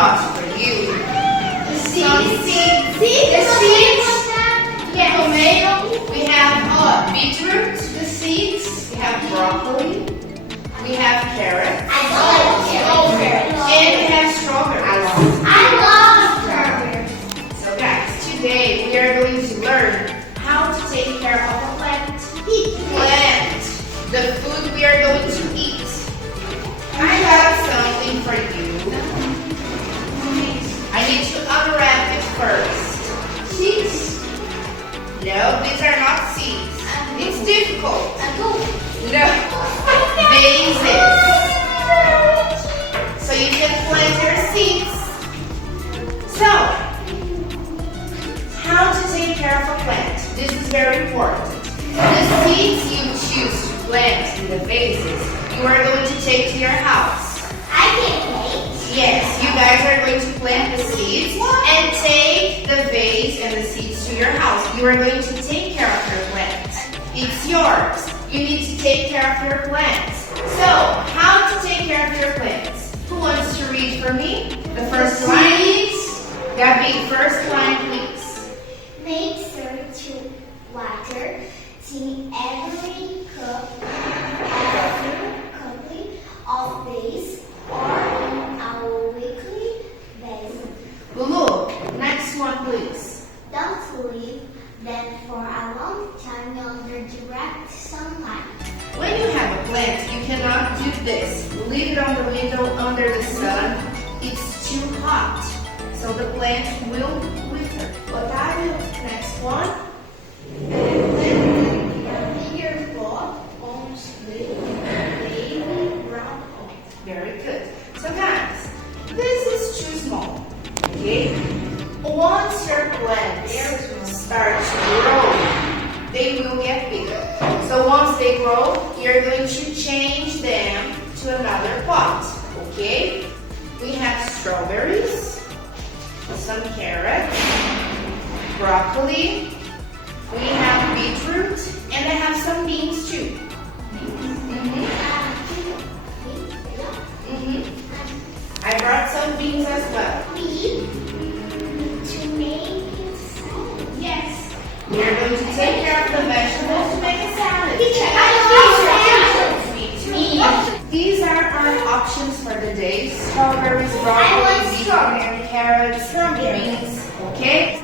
brought for you some seeds. The seeds, tomato, we have beetroot, the seeds, we have broccoli, we have carrots, and we have strawberries. I love strawberries. So guys, today we are going to learn how to take care of a plant. The food we are going to eat. I have something for you. I need to unwrap it first. Seeds? No, these are not seeds. It's difficult. No. Vases. So you can plant your seeds. So, how to take care of a plant? This is very important. The seeds you choose to plant in the vases, you are going to take to your house. I can wait. Yes, you guys are going to plant the seeds and take the vase and the seeds to your house. You are going to take care of your plant. It's yours. You need to take care of your plants. So, how to take care of your plants? Who wants to read for me? The first line. Gabi, first line, please. Make sure to water every cup of base or in our weekly basis. Lulu, next one, please. Don't leave them for a long time under direct sunlight. When you have a plant, you cannot do this. Leave it on the window under the sun. It's too hot. So the plant will wither. Otávio, next one. Very good. So guys, this is too small. Okay? Once your plants start to grow, they will get bigger. So once they grow, you're going to change them to another pot. Okay? We have strawberries, some carrots, broccoli, we have beetroot, and I have some beans too. I brought some beans as well. To make salad. Yes. We are going to take care of the vegetables to make a salad. These are our options for the day. Strawberries, broccoli, beetroot, carrots, beans. Okay?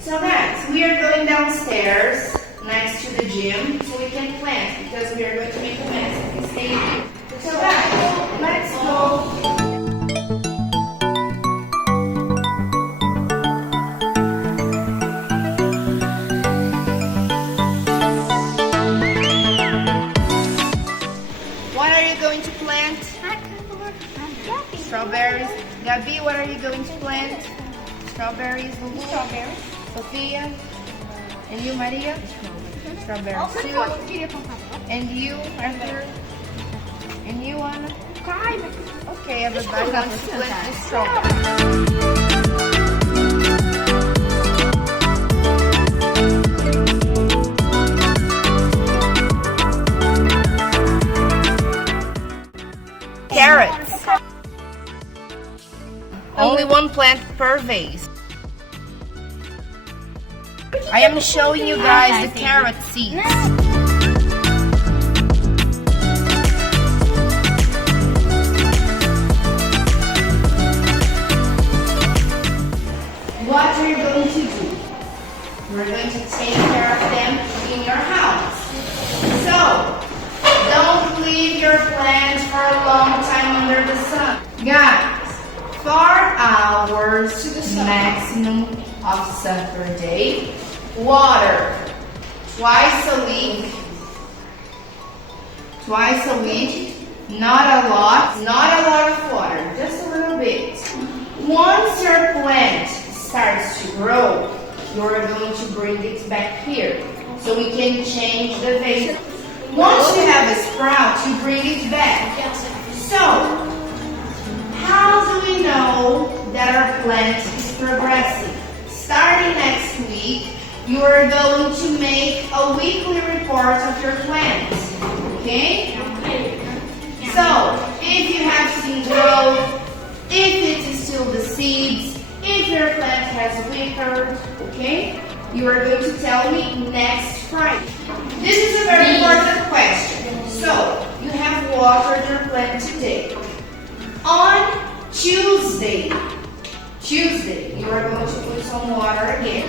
So guys, we are going downstairs next to the gym so we can plant because we are going to make a mess if we stay here. So guys, let's go. What are you going to plant? Strawberries. Gabi, what are you going to plant? Strawberries. Strawberries. Sophia. And you, Maria? Strawberries too. And you, Arthur? And you, Anna? Okay, everybody wants to plant the strawberries. Carrots. Only one plant per vase. I am showing you guys the carrot seeds. What are you going to do? We're going to take care of them in your house. So, don't leave your plants for a long time under the sun. Guys, 4 hours to the maximum of sun per day. Water, twice a week. Not a lot of water, just a little bit. Once your plant starts to grow, you're going to bring it back here so we can change the vase. Once you have a sprout, you bring it back. So, how do we know that our plant is progressing? Starting next week, you are going to make a weekly report of your plant. Okay? So, if you have seen growth, if it is still the has withered, okay? You are going to tell me next Friday. This is a very important question. So, you have watered your plant today. On Tuesday, you are going to put some water again.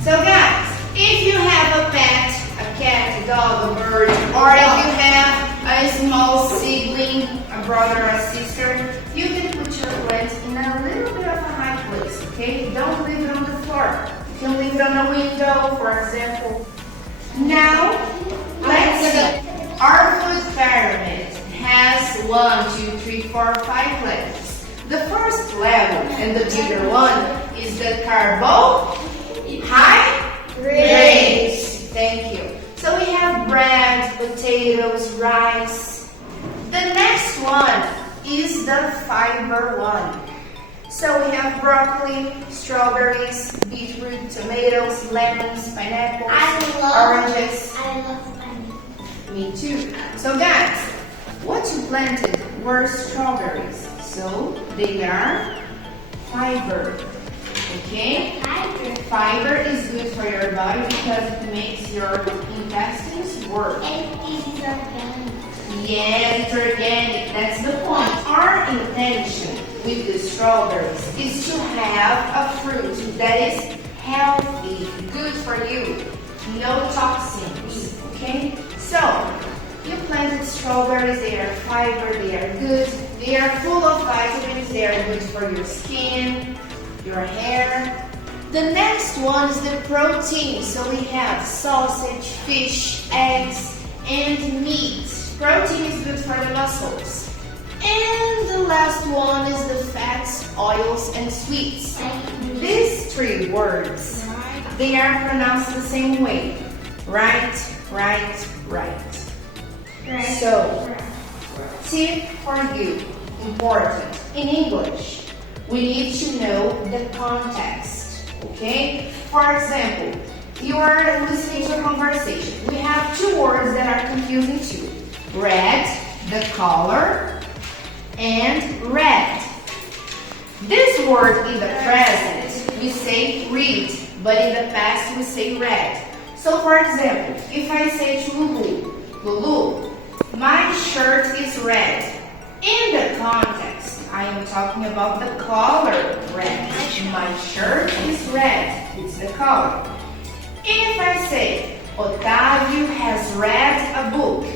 So guys, if you have a pet, a cat, a dog, a bird, or if you have a small sibling, a brother or a sister, you can put your plant in a little bit of a high place, okay? Don't leave it on the floor. You can leave it on a window, for example. Now, let's see. Our food pyramid has 1, 2, 3, 4, 5 levels. The first level and the bigger one is the carbohydrates. Thank you. So we have bread, potatoes, rice. The next one is the fiber one. So we have broccoli, strawberries, beetroot, tomatoes, lemons, pineapples, oranges. I love pineapple. Me too. So guys, what you planted were strawberries. So they are fiber. Okay? Fiber is good for your body because it makes your intestines work. And it is organic. Yes, it's organic. That's the point. Our intention with the strawberries is to have a fruit that is healthy, good for you. No toxins. Okay? So, you planted strawberries, they are fiber, they are good, they are full of vitamins, they are good for your skin, your hair. The next one is the protein. So we have sausage, fish, eggs, and meat. Protein is good for the muscles. And the last one is the fats, oils, and sweets. These 3 words, they are pronounced the same way. Right. So, tip for you, important. In English, we need to know the context, okay? For example, you are listening to a conversation. We have 2 words that are confusing too. Red, the color, and red. This word in the present, we say read, but in the past we say red. So for example, if I say to Lulu, my shirt is red. In the context, I am talking about the color red. My shirt is red. It's the color. If I say, Otávio has read a book,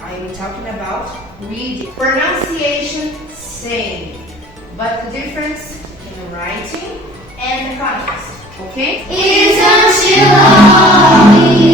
I am talking about reading. Pronunciation, same. But the difference in writing and the context. Okay? Isn't she lovely?